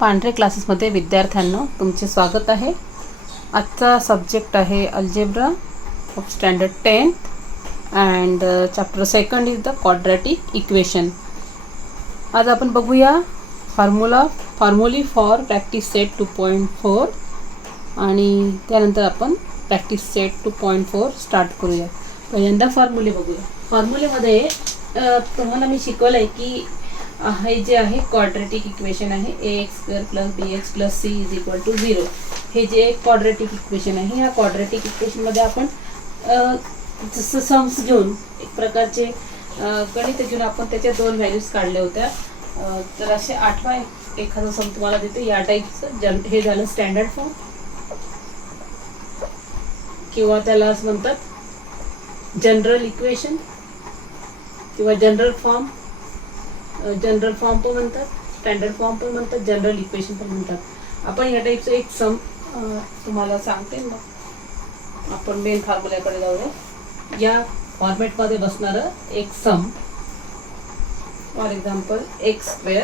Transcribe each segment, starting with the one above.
पांढरे क्लासेसमध्ये विद्यार्थ्यांनो तुमचे स्वागत आहे. आजचा सब्जेक्ट आहे algebra of standard 10th and chapter 2 is the quadratic equation. आज आपण बघूया फॉर्म्युली फॉर प्रॅक्टिस सेट 2.4 आणि त्यानंतर आपण प्रॅक्टिस सेट 2.4 स्टार्ट करूया. पहिल्यांदा फॉर्म्युले बघूया. फॉर्म्युलेमध्ये तुम्हाला मी शिकवलं आहे की हे जे आहे क्वाड्रॅटिक इक्वेशन आहे ax² + bx + c = 0. हे जे एक क्वाड्रॅटिक इक्वेशन आहे, ह्या क्वाड्रॅटिक इक्वेशनमध्ये आपण जसं सम्स घेऊन एक प्रकारचे गणित घेऊन आपण त्याच्या दोन व्हॅल्यूज काढल्या होत्या. तर असे आठवा एखादा सम तुम्हाला देते या टाईपचं. हे झालं स्टँडर्ड फॉर्म किंवा त्याला असं म्हणतात जनरल इक्वेशन किंवा जनरल फॉर्म पण म्हणतात, स्टँडर्ड फॉर्म पण म्हणतात, जनरल इक्वेशन पण म्हणतात. आपण या टाईपचं एक सम तुम्हाला सांगते. मग आपण मेन फॉर्म्युल्याकडे जाऊया. या फॉर्मॅटमध्ये बसणारं एक सम, फॉर एक्झाम्पल x²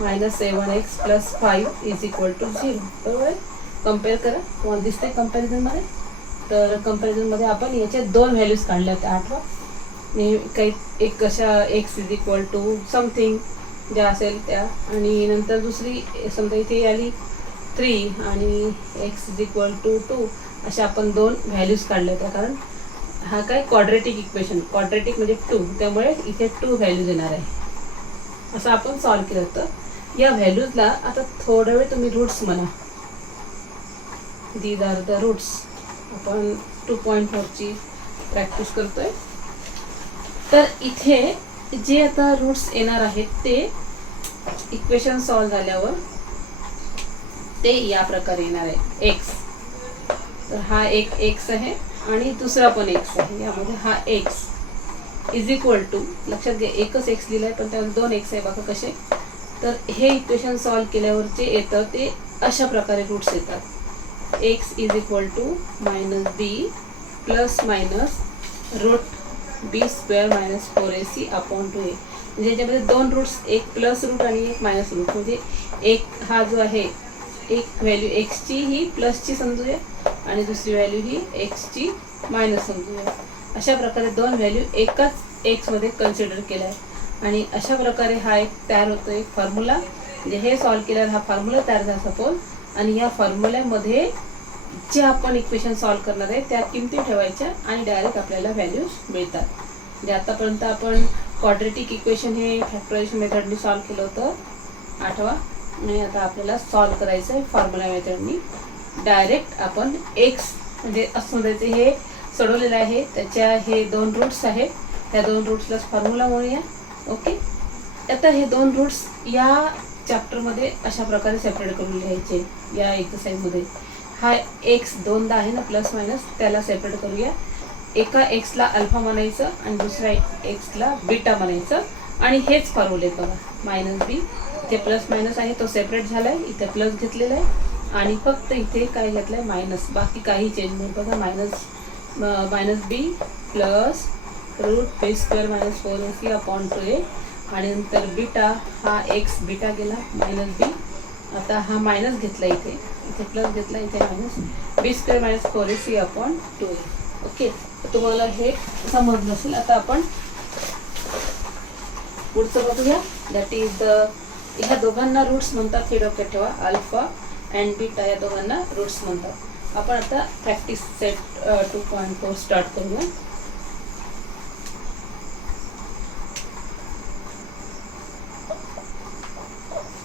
- 7x + 5 = 0. बरोबर. कम्पेअर करा. तुम्हाला दिसतंय कम्पॅरिझनमध्ये. तर कम्पॅरिझनमध्ये आपण याच्या दोन व्हॅल्यूज काढल्या होत्या. आठवा काही एक कशा x = समथिंग ज्या असेल त्या, आणि नंतर दुसरी समजा इथे आली 3 आणि x = 2. अशा आपण दोन व्हॅल्यूज काढल्या होत्या. कारण हा काय क्वाड्रॅटिक इक्वेशन, क्वाड्रॅटिक म्हणजे 2, त्यामुळे इथे 2 व्हॅल्यूज येणार आहे. असं आपण सॉल्व केलं होतं. या व्हॅल्यूजला आता थोडा वेळ तुम्ही रूट्स म्हणा. These are the roots. आपण 2.4ची प्रॅक्टिस करतोय. तर इथे जे आता रूट्स येणार आहेत ते इक्वेशन सॉल्व झाल्यावर ते या प्रकारे येणार आहे. x, तर हा एक x आहे आणि दुसरा पण x आहे. यामध्ये हा x = लक्षात घ्या एकच x लिहिलं आहे पण त्यामध्ये 2 x आहे. बघा कसे. तर हे इक्वेशन सॉल्व केल्यावर जे येतं ते अशा प्रकारे रूट्स येतात. x = -b ± (√b² - 4ac/2a). म्हणजे याच्यामध्ये दोन रूट्स, एक प्लस रूट आणि एक मायनस रूट. म्हणजे एक हा जो आहे एक व्हॅल्यू एक्सची ही प्लसची समजूया आणि दुसरी व्हॅल्यू ही एक्सची मायनस समजूया. अशा प्रकारे दोन व्हॅल्यू एकाच एक्समध्ये कन्सिडर केला आहे आणि अशा प्रकारे हा एक तयार होतो एक फॉर्म्युला. म्हणजे हे सॉल्व केल्यावर हा फॉर्म्युला तयार झाला सपोज, आणि या फॉर्म्युल्यामध्ये जे आपण इक्वेशन सॉल्व करणार आहे त्या किमती ठेवायच्या आणि डायरेक्ट आपल्याला व्हॅल्यूज मिळतात. म्हणजे आतापर्यंत आपण क्वाड्रॅटिक इक्वेशन हे फॅक्टरायझेशन मेथडनी सॉल्व केलं होतं, आठवा. आणि आता आपल्याला सॉल्व करायचं आहे फॉर्म्युला मेथडनी. डायरेक्ट आपण एक्स म्हणजे असं म्हणायचं हे सोडवलेलं आहे, त्याच्या हे दोन रूट्स आहेत, त्या दोन रूट्सलाच फॉर्म्युला म्हणूया. ओके. आता हे दोन रूट्स या चॅप्टरमध्ये अशा प्रकारे सेपरेट करून लिहायचे. या एक्सरसाइजमध्ये हा x दोनदा आहे ना प्लस मायनस, त्याला सेपरेट करूया. एका एक्सला अल्फा म्हणायचं आणि दुसऱ्या एक्सला बीटा म्हणायचं आणि हेच फॉर्म्युले बघा. -b इथे प्लस मायनस आहे तो सेपरेट झाला आहे, इथे प्लस घेतलेला आहे आणि फक्त इथे काय घेतलं आहे मायनस. बाकी काही चेंज नाही बघा. -b + √b² - 4ac/2a आणि नंतर बीटा हा x बीटा गेला -b. आता हा मायनस घेतला इथे प्लस घेतला, इथे मायनस b² - 4ac/2a. ओके. तुम्हाला हे समजलं असेल. आता आपण पुढचं बघूया. दॅट इज ह्या दोघांना रूट्स म्हणतात, हे डोक्यात ठेवा. अल्फा अँड बीटा या दोघांना रूट्स म्हणतात. आपण आता प्रॅक्टिस सेट 2.4 स्टार्ट करूया.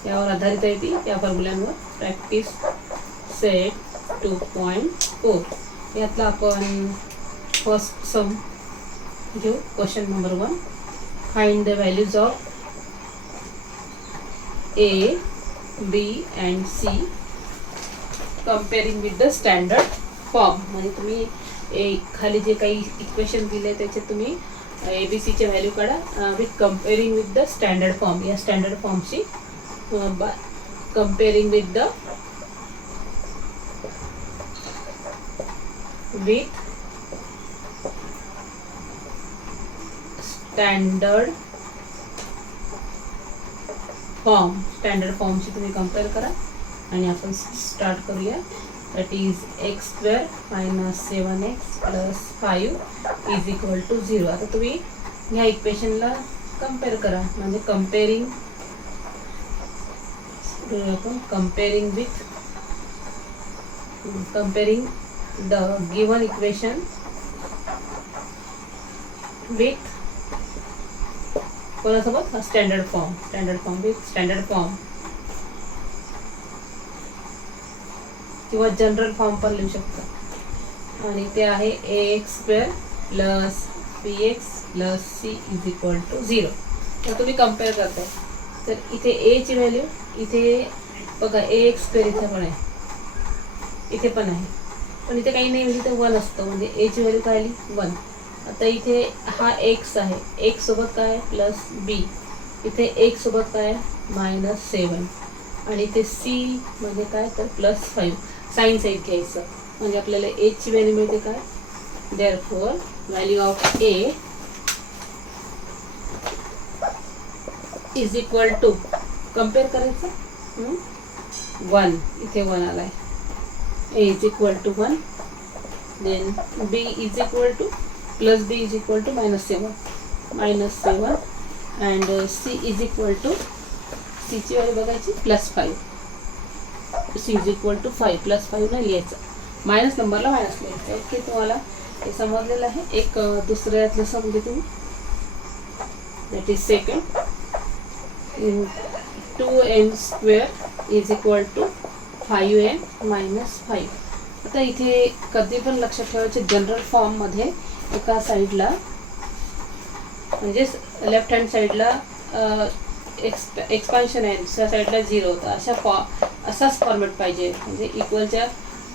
यावर आधारित आहे ती, या फॉर्म्युल्यांवर. प्रॅक्टिस सेट 2.4 यातला आपण फर्स्ट सम घेऊ. Question number 1. Find the values of a, b and c comparing with the standard form. म्हणजे तुम्ही खाली जे काही इक्वेशन दिले त्याचे तुम्ही ABCचे व्हॅल्यू काढा with comparing with the standard form. या स्टँडर्ड फॉर्मची comparing with the standard form standard फॉर्मशी तुम्ही कम्पेअर करा आणि आपण स्टार्ट करूया. That is x square minus 7x plus 5 is equal to 0. आता तुम्ही ह्या इक्वेशनला कम्पेअर करा, म्हणजे comparing the given equation with कोणासोबत standard form with standard form किंवा जनरल फॉर्म पण लिहू शकता. आणि ते आहे ax square plus bx plus c is equal to 0. तर तुम्ही कम्पेअर करताय, तर इथे a ची व्हॅल्यू इथे बघा ax स्क्वेअर इथे पण आहे, इथे पण आहे, पण इथे काही नाही, म्हणजे इथे 1 असतं, म्हणजे a ची व्हॅल्यू काय आली 1. आता इथे हा x आहे, x सोबत काय प्लस b, इथे x सोबत काय -7 आणि इथे c म्हणजे काय तर +5. साइन साईड घ्यायचं म्हणजे आपल्याला a ची व्हॅल्यू मिळते काय, therefore value of a is equal to compare करायचं 1, इथे 1 आलाय, a is equal to 1, then b is equal to plus b is equal to -7 and c is equal to, c ची व्हॅल्यू बघायची +5, c is equal to 5 +5 नाही लिहायचं, minus नंबरला minus लिहायचं. Okay, तुम्हाला हे समजलेलं आहे. एक दुसऱ्यातलं समजे तुम्ही, that is second 2m square is equal to 5m minus 5. आता इथे कधी पण लक्षात ठेवायचे, जनरल फॉर्ममध्ये एका साईडला म्हणजे लेफ्ट हँड साईडला एक्सपान्शन आहे, दुसऱ्या साईडला 0 होतं, असाच फॉर्मॅट पाहिजे, म्हणजे इक्वलच्या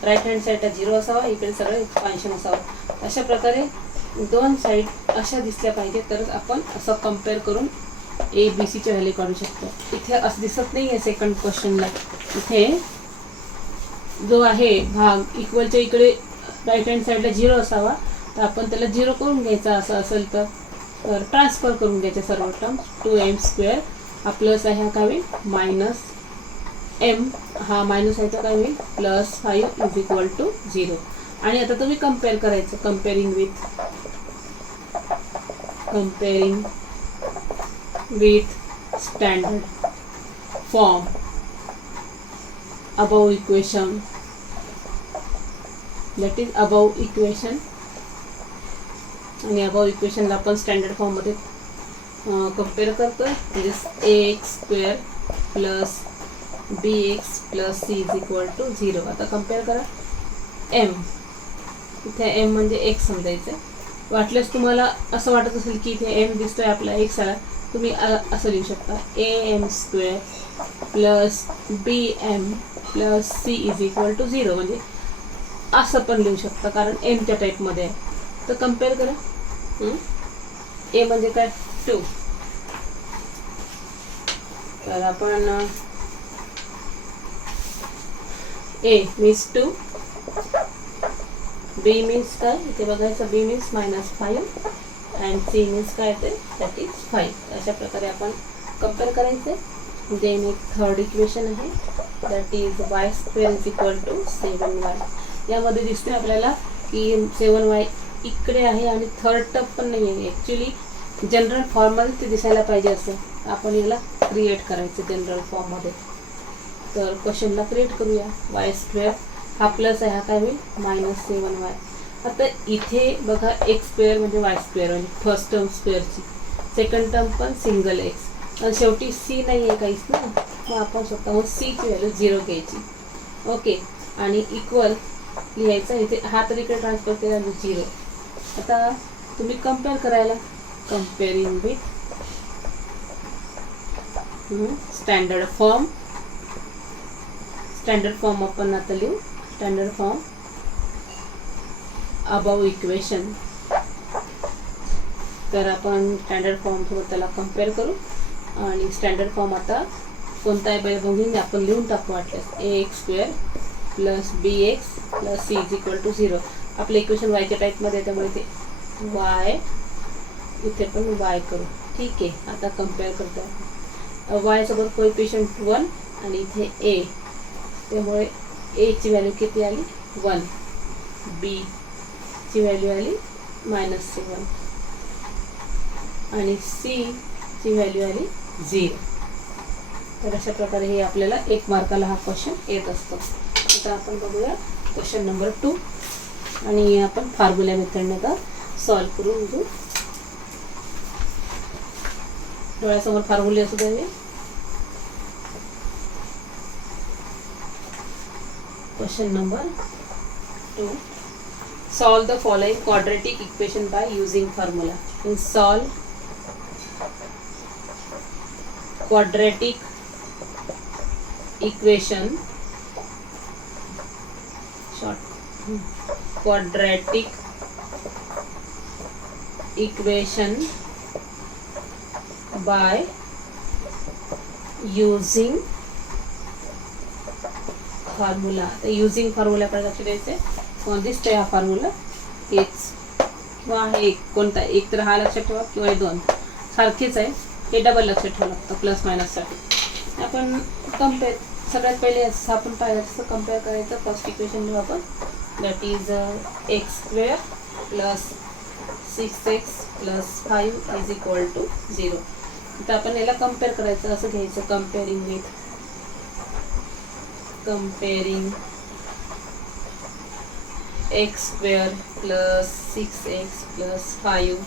राईट हँड साईडला 0 असावा, इकडे सगळं एक्सपान्शन असावं. अशा प्रकारे दोन साईड अशा दिसल्या पाहिजे, तरच आपण असं कम्पेअर करून ए बी सीच्या व्हॅल्यू काढू शकतो. इथे असं दिसत नाही आहे सेकंड क्वेश्चनला. इथे जो आहे भाग इक्वलच्या इकडे राईट हँड साईडला 0 असावा, तर आपण त्याला 0 करून घ्यायचा. असं असेल तर ट्रान्सफर करून घ्यायचे सर्व टर्म्स. 2m स्क्वेअर हा प्लस आहे, हा काय होईल -m, हा मायनस आहे तर काय होईल +5 इज इक्वल टू 0. आणि आता तुम्ही कम्पेअर करायचं, comparing with standard form above equation, that is above equation. आणि अबव इक्वेशनला आपण स्टँडर्ड फॉर्ममध्ये कम्पेअर करतोय, म्हणजे ax square plus bx plus c is equal to 0. आता कम्पेअर करा m, इथे m म्हणजे x समजायचं. वाटल्यास तुम्हाला असं वाटत असेल की इथे m दिसतोय आपला x आला, तुम्ही असं लिहू शकता am square plus bm plus c is equal to 0, म्हणजे असं पण लिहू शकता, कारण mच्या टाईपमध्ये आहे. तर कम्पेअर करा, a म्हणजे काय 2, तर आपण a मीन्स 2, b मीन्स काय इथे बघायचं, b means -5 and c means काय ते दॅट इज 5. अशा प्रकारे आपण कम्पेअर करायचे. देन एक थर्ड इक्वेशन आहे, that is y square is equal to 7y. यामध्ये दिसते आपल्याला की 7y इकडे आहे आणि थर्ड टर्म पण नाही आहे. ॲक्च्युली जनरल फॉर्ममध्ये ते दिसायला पाहिजे, असं आपण याला क्रिएट करायचं जनरल फॉर्ममध्ये. तर क्वेश्चनला क्रिएट करूया. y स्क्वेअर हा प्लस आहे, हा काय होईल -7y. आता इथे बघा x स्क्वेअर म्हणजे y स्क्वेअर, म्हणजे फर्स्ट टर्म स्क्वेअरची, सेकंड टर्म पण सिंगल x, आणि शेवटी c नाही आहे काहीच ना, मग आपण स्वतःहून c ची व्हॅल्यू 0 घ्यायची. ओके, आणि इक्वल लिहायचं, इथे हा तर इकडे ट्रान्सफर केला 0. आता तुम्ही कम्पेअर करायला, कम्पेअरिंग विथ स्टँडर्ड फॉर्म आपण आता लिहू. स्टँडर्ड फॉर्म अबव इक्वेशन, तर आपण स्टँडर्ड फॉर्म सोबत त्याला कम्पेअर करू. आणि स्टँडर्ड फॉर्म आता कोणता आहे पहिले बघून आपण लिहून टाकू वाटल्यास. ax square plus bx plus c is equal to 0. आपलं इक्वेशन वायच्या टाईपमध्ये, त्यामुळे ते y, इथे पण y करू. ठीक आहे, आता कम्पेअर करतो. वाय सोबत कोएफिशियंट 1 आणि इथे ए, त्यामुळे ए ची व्हॅल्यू किती आली 1, बी ची व्हॅल्यू आली -7 आणि सी ची व्हॅल्यू आली 0. तर अशा प्रकारे हे आपल्याला 1 मार्काला हा क्वेश्चन येत असतो. आता आपण बघूया क्वेश्चन नंबर 2 आणि आपण फॉर्म्युला मेथडने आता सॉल्व करून घेऊ. डोळ्यासमोर फॉर्म्युले असू द्यावे. Question number 2, solve the following quadratic equation by using formula. In solve quadratic equation, quadratic equation by using formula. तर युझिंग फॉर्म्युलाकडे लक्ष द्यायचं. दिसतंय हा फॉर्म्युला हेच किंवा हे कोणता एक, तर हा लक्षात ठेवा किंवा हे दोन सारखेच आहे. हे डबल लक्षात ठेवावं लागतं प्लस मायनससाठी. आपण कम्पेअर सगळ्यात पहिले असं आपण पाहिलं असतं कम्पेअर करायचं फर्स्ट इक्वेशन आपण, दॅट इज x² + 6x + 5 = 0. तर आपण याला कम्पेअर करायचं असं घ्यायचं. comparing x² + 6x + 5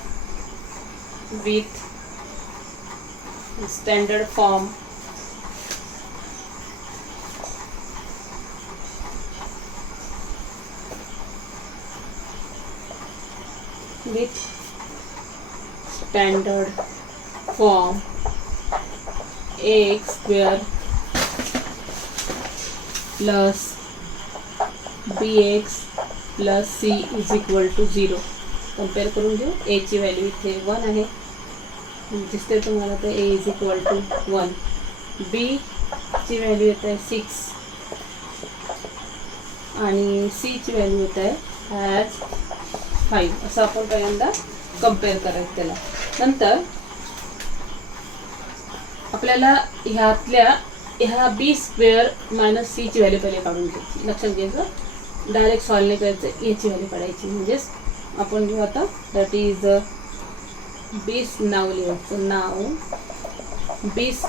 with standard form ax² + bx + c = 0. Compare करून घेऊ. ए ची व्हॅल्यू इथे 1 आहे, दिसते तुम्हाला. तर a = 1. b ची व्हॅल्यू येत आहे 6 आणि c ची व्हॅल्यू येत आहे ॲज 5. असं आपण पहिल्यांदा कम्पेअर करायचं त्याला. नंतर आपल्याला ह्या b² - c ची व्हॅल्यू पहिले काढून घ्यायची. लक्षात घ्यायचं, डायरेक्ट सॉल्व नाही करायचं, याची व्हॅल्यू काढायची. म्हणजेच आपण घेऊ आता, दॅट इज नाव लिहायचं. नाव b² -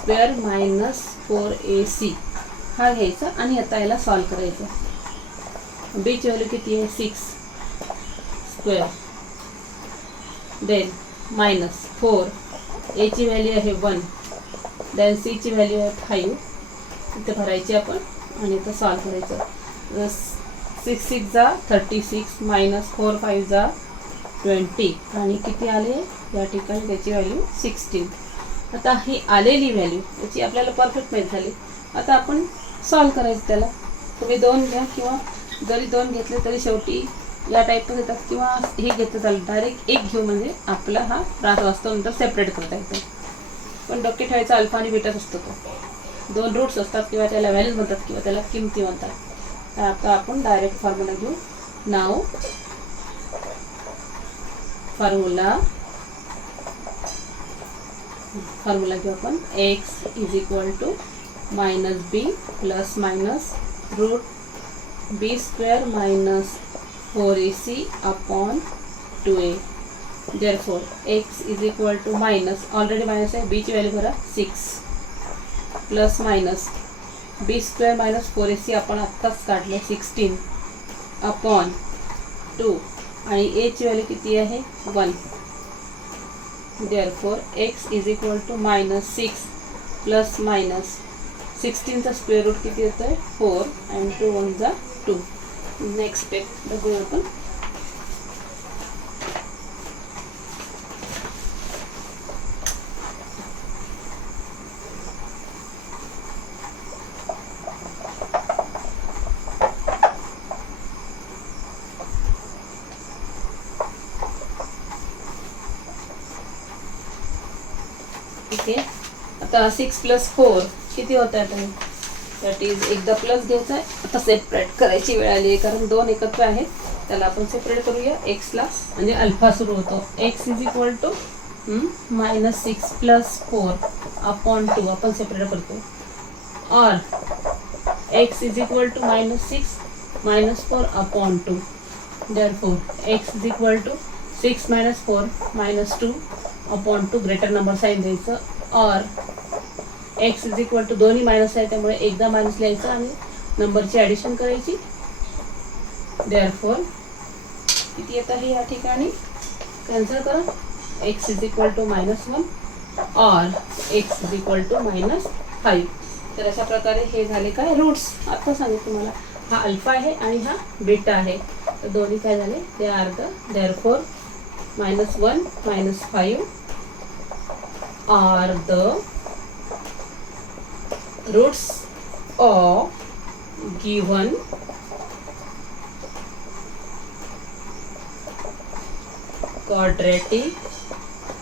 4ac हा घ्यायचा आणि आता याला सॉल्व करायचं. b ची व्हॅल्यू किती आहे 6², देन -4, a ची व्हॅल्यू आहे 1, देन c ची व्हॅल्यू आहे 5. इथे भरायची आपण आणि इथं सॉल्व करायचं. 6 6 जा 36 -4 5 जा 20 आणि किती आले या ठिकाणी त्याची व्हॅल्यू 16. आता ही आलेली व्हॅल्यू याची आपल्याला परफेक्ट माहीत झाली. आता आपण सॉल्व करायचं त्याला. तुम्ही 2 घ्या किंवा जरी 2 घेतले तरी शेवटी या टाईपमध्ये येतात किंवा हे घेतलं चालेल. डायरेक्ट 1 घेऊ म्हणजे आपला हा त्रास वाचतो, नंतर सेपरेट करता येतो. पण डोके ठेवायचा अल्फा आणि बीटाच असतो. तो 2 रूट्स असतात किंवा त्याला व्हॅल्यूज म्हणतात किंवा त्याला किमती म्हणतात. तर आता आपण डायरेक्ट फॉर्म्युला घेऊ. नाव फॉर्म्युला घेऊ आपण. x = -b ± √b² - 4ac/2a. therefore x = already minus आहे, b ची व्हॅल्यू भरा 6 ± b² - 4ac आपण आत्ताच काढलं 16/2 आणि a ची व्हॅल्यू किती आहे 1. therefore x = -6 ± 16चा स्क्वेअर रूट किती येतोय 4 आणि 2 1 जा 2. नेक्स्ट स्टेप बघूया आपण. ठीक आहे. आता 6 + 4 किती होत आहे? दॅट इज एकदा प्लस घ्यायचा आहे, आता सेपरेट करायची वेळ आली आहे कारण 2 एकत्र आहेत. त्याला आपण सेपरेट करूया. एक्सला म्हणजे अल्फा सुरू होतो. x = -6 + 4 अपॉन 2 अपन सेपरेट करतो, और x is equal to -6 - 4 upon 2. Therefore x is equal to 6 - 4 - 2 upon 2 greater number sign द्यायचं, और x इज इक्वल टू दोन्ही मायनस आहे त्यामुळे एकदा मायनस लिहायचं आणि नंबरची ॲडिशन करायची. Therefore किती येत आहे या ठिकाणी, कॅन्सल करा. x इज इक्वल टू -1 और x इज इक्वल टू -5. तर अशा प्रकारे हे झाले काय रूट्स. आता सांगितलं तुम्हाला हा अल्फा आहे आणि हा बीटा आहे, तर दोन्ही काय झाले, ते are the therefore -1 -5 are the roots of given quadratic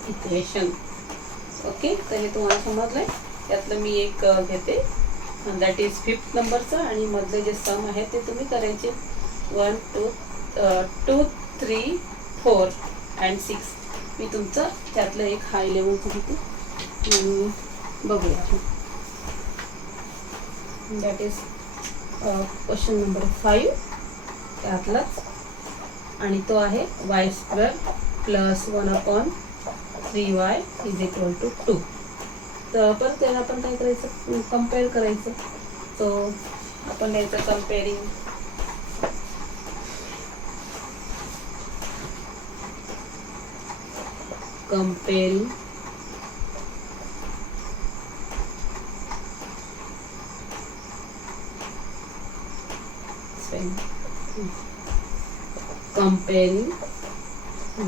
equation. Okay, तर हे तुम्हाला समजलंय. त्यातलं मी एक घेते, दॅट इज 5th नंबरचं, आणि मधले जे सम आहे ते तुम्ही करायचे 1 2 3 4 and 6. मी तुमचं त्यातलं एक हाय लेवलचं घेते, बघूया. दॅट इज क्वेश्चन नंबर 5 त्यातलाच, आणि तो आहे y² + 1/3y = 2. तर पण त्याला आपण काय करायचं, कम्पेअर करायचं. सो आपण याचं comparing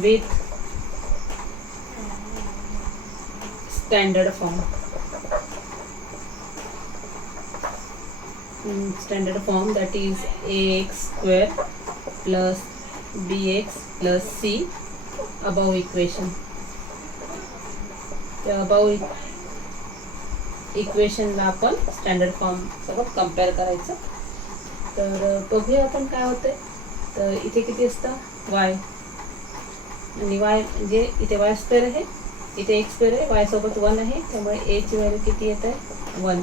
with standard form. Standard form, that is ax² + bx + c above equation. त्या above इक्वेशनला आपण स्टँडर्ड फॉर्म सोबत कम्पेअर करायचं. तर बघूया आपण काय होतंय. तर इथे किती असतं, y, आणि y म्हणजे इथे y² आहे, इथे x² आहे, y सोबत 1 आहे, त्यामुळे a ची व्हॅल्यू किती येत आहे, 1.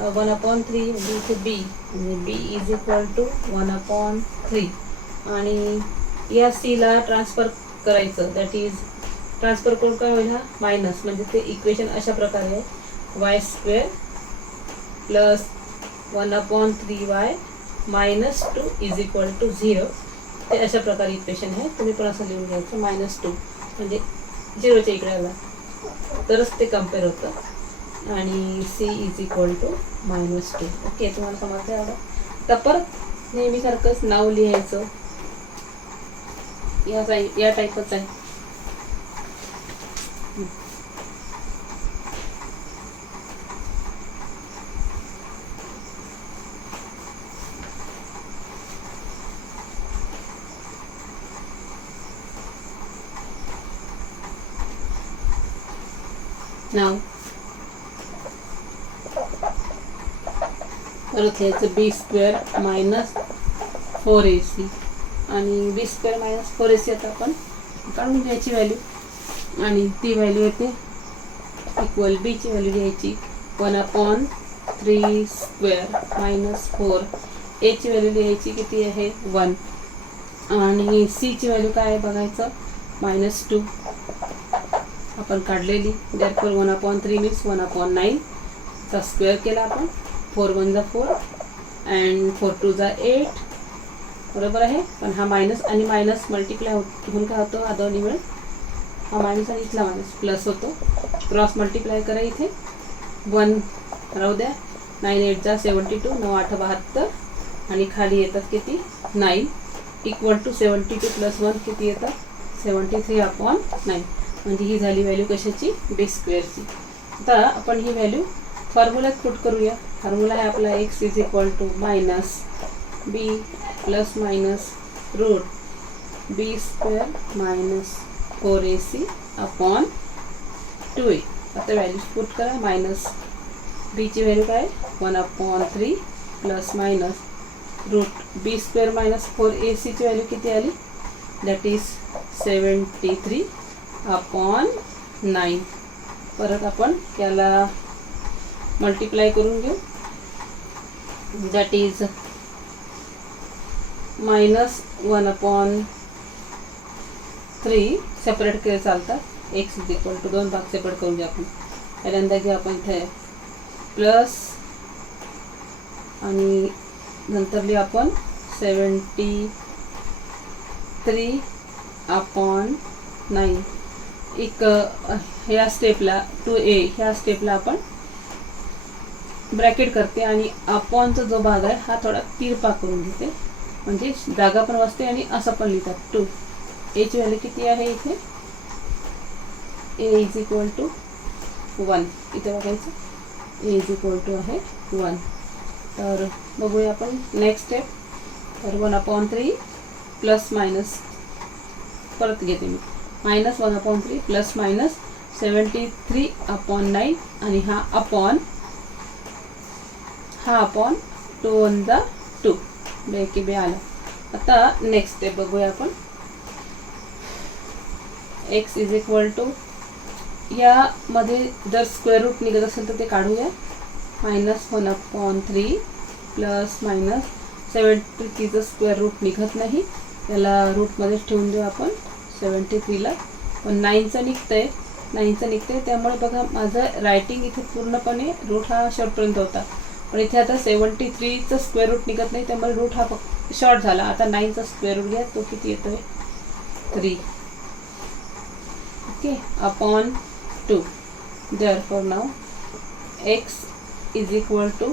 1/3 म्हणजे इथे b, म्हणजे b इज इक्वल टू 1/3, आणि या c ला ट्रान्सफर करायचं, दॅट इज ट्रान्सफर करून काय होईल, हा मायनस, म्हणजे ते इक्वेशन अशा प्रकारे आहे, y² + 1/3y - 2 = 0. ते अशा प्रकारे इक्वेशन आहे. तुम्ही पण असं लिहून घ्यायचं, -2 म्हणजे 0च्या इकडे आला तरच ते कम्पेअर होतं, आणि c is equal to -2. Okay, तुम्हाला समजतं एवढं. तर परत नेहमीसारखंच नाव लिहायचं, या टाईपच आहे. नाव परत लिहायचं b² - 4ac, आणि b² - 4ac आता आपण काढून घ्यायची व्हॅल्यू, आणि ती व्हॅल्यू येते इक्वल b ची व्हॅल्यू घ्यायची 1/3² - 4. a ची व्हॅल्यू लिहायची किती आहे, 1, आणि c ची व्हॅल्यू काय आहे बघायचं, -2 आपण काढलेली. therefore 1/3 मीन्स 1/9 चा स्क्वेअर केला आपण, 4 1 = 4 अँड 4 2 = 8, बरोबर आहे. पण हा मायनस आणि मायनस मल्टिप्लाय होऊन काय होतो, हा दोन्ही वेळ हा मायनस आणि इथला मायनस प्लस होतो. क्रॉस मल्टिप्लाय करा, इथे 1 राहू द्या, 9 8 = 72, 9 8 72, आणि खाली येतात किती, 9 = 72 + 1 किती येतात, 73/9. म्हणजे ही झाली व्हॅल्यू कशाची, b² ची. आता आपण ही व्हॅल्यू फॉर्म्युल्यात पुट करूया. फॉर्म्युला आहे आपला x is equal to -b ± root b² - 4ac upon 2a. आता व्हॅल्यूज पुट करा. मायनस b ची व्हॅल्यू काय, 1/3 plus minus route b² - 4ac ची व्हॅल्यू किती आली, दॅट इज 73/9. 9. परत आपण याला मल्टिप्लाय करून घेऊ. That is -1/3. सेपरेट केले चालतात. x इज इक्वल टू 2 भाग सेपरेट करून घ्या आपण. पहिल्यांदा घ्या आपण इथे प्लस आणि नंतर लिहू आपण 73/9. एक ह्या स्टेपला 2a ह्या स्टेपला आपण ब्रॅकेट करते आणि अपॉनचा जो भाग आहे हा थोडा तिरपा करून घेते, म्हणजे जागा पण वाचते आणि असं पण लिहितात 2. a ची व्हॅल्यू किती आहे इथे? a is equal to 1. इथे बघायचं a इज इक्वल टू आहे 1. तर बघूया आपण नेक्स्ट स्टेप. तर 1/3 प्लस मायनस परत घेते मी -1/3 प्लस मायनस 73/9 आणि हा अपॉन 2 1 2 बे की बे आला. आता नेक्स्ट स्टेप बघूया आपण. x इज इक्वल टू यामध्ये जर स्क्वेअर रूट निघत असेल तर ते काढूया. -1/3 प्लस मायनस 73चं स्क्वेअर रूट निघत नाही, त्याला रूटमध्येच ठेवून देऊ आपण 73ला. पण 9चं निघतंय त्यामुळे बघा माझं रायटिंग इथे पूर्णपणे रूट हा शेवटपर्यंत होता, पण इथे आता 73चं स्क्वेअर रूट निघत नाही त्यामुळे रूट हा शॉर्ट झाला. आता 9चा स्क्वेअर रूट घ्या, तो किती येतोय? 3. Okay, upon 2. Therefore now x is equal to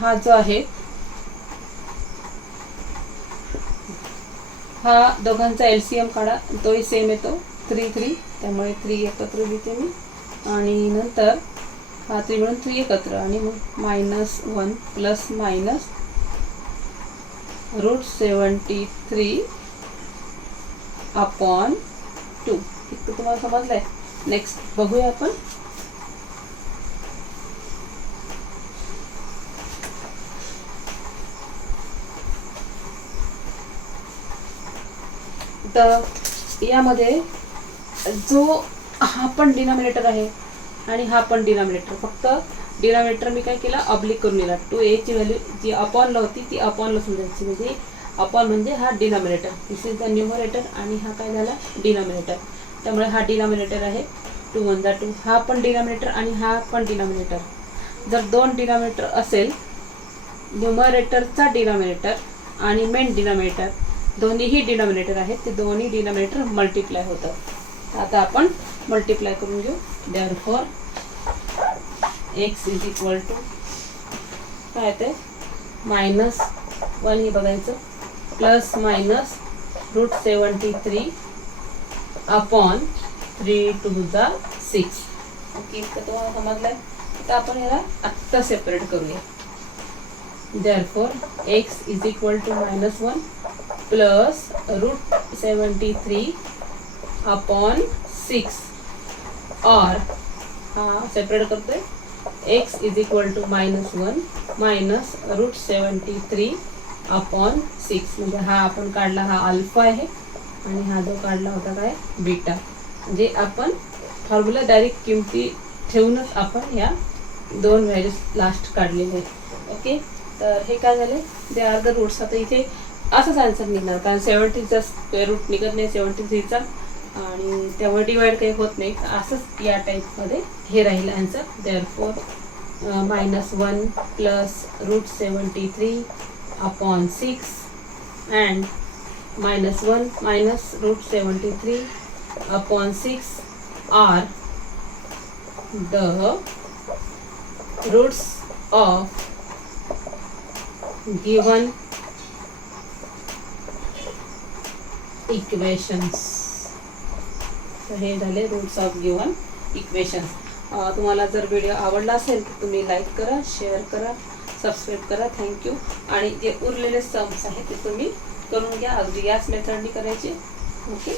हा जो आहे हा दोघांचा LCM काढा, तोही सेम येतो 3 त्यामुळे 3 एकत्र लिहिते मी आणि नंतर हा 3 मिळून 3 एकत्र आणि मग -1 प्लस मायनस √73/2. इतकं तुम्हाला समजलंय? नेक्स्ट बघूया आपण. तर यामध्ये जो हा पण डिनॉमिनेटर आहे आणि हा पण डिनॉमिनेटर, फक्त डिनॉमिनेटर मी काय केला ऑब्लिक करून लिहिला. 2a ची व्हॅल्यू जी अपॉनला होती ती अपॉनला समजायची, म्हणजे अपॉन म्हणजे हा denominator, this is the numerator आणि हा काय झाला डिनॉमिनेटर. त्यामुळे हा डिनॉमिनेटर आहे 2 1 2. हा पण डिनॉमिनेटर आणि हा पण डिनॉमिनेटर. जर 2 डिनॉमिनेटर असेल, न्यूमरेटरचा डिनॉमिनेटर आणि मेन डिनॉमिनेटर दोन्हीही डिनॉमिनेटर आहेत, ते दोन्ही डिनॉमिनेटर मल्टिप्लाय होतात. आता आपण मल्टिप्लाय करून घेऊ. Therefore x is equal to काय येते -1 हे बघायचं प्लस मायनस √73/3 2 6. ओके, तर तुम्हाला समजलंय. तर आपण याला आत्ता सेपरेट करूया. Therefore x is equal to -1 plus √73/6 और हा सेपरेट करतोय. x is equal to -1 minus √73/6 म्हणजे हा आपण काढला हा अल्फा आहे आणि हा जो काढला होता काय बीटा. म्हणजे आपण फॉर्म्युला डायरेक्ट किमती ठेवूनच आपण ह्या 2 व्हॅल्यूज लास्ट काढलेले आहेत. ओके, तर हे काय झाले? They are the roots. आता इथे असंच आन्सर निघणार, कारण 70चा स्क्वेअर रूट निघत नाही 73चा आणि त्यामुळे डिवाइड काही होत नाही. असंच या टाईपमध्ये हे राहील answer. Therefore -1 plus √73/6 and -1 minus √73/6 are the roots of given equations. तर हे झाले रूट्स ऑफ गिवन इक्वेशन्स. तुम्हाला जर व्हिडिओ आवडला असेल तर तुम्ही लाईक करा, शेअर करा, सबस्क्राईब करा. थँक्यू. आणि जे उरलेले सम्स आहेत ते तुम्ही करून घ्या, अगदी याच मेथडनी करायचे. ओके.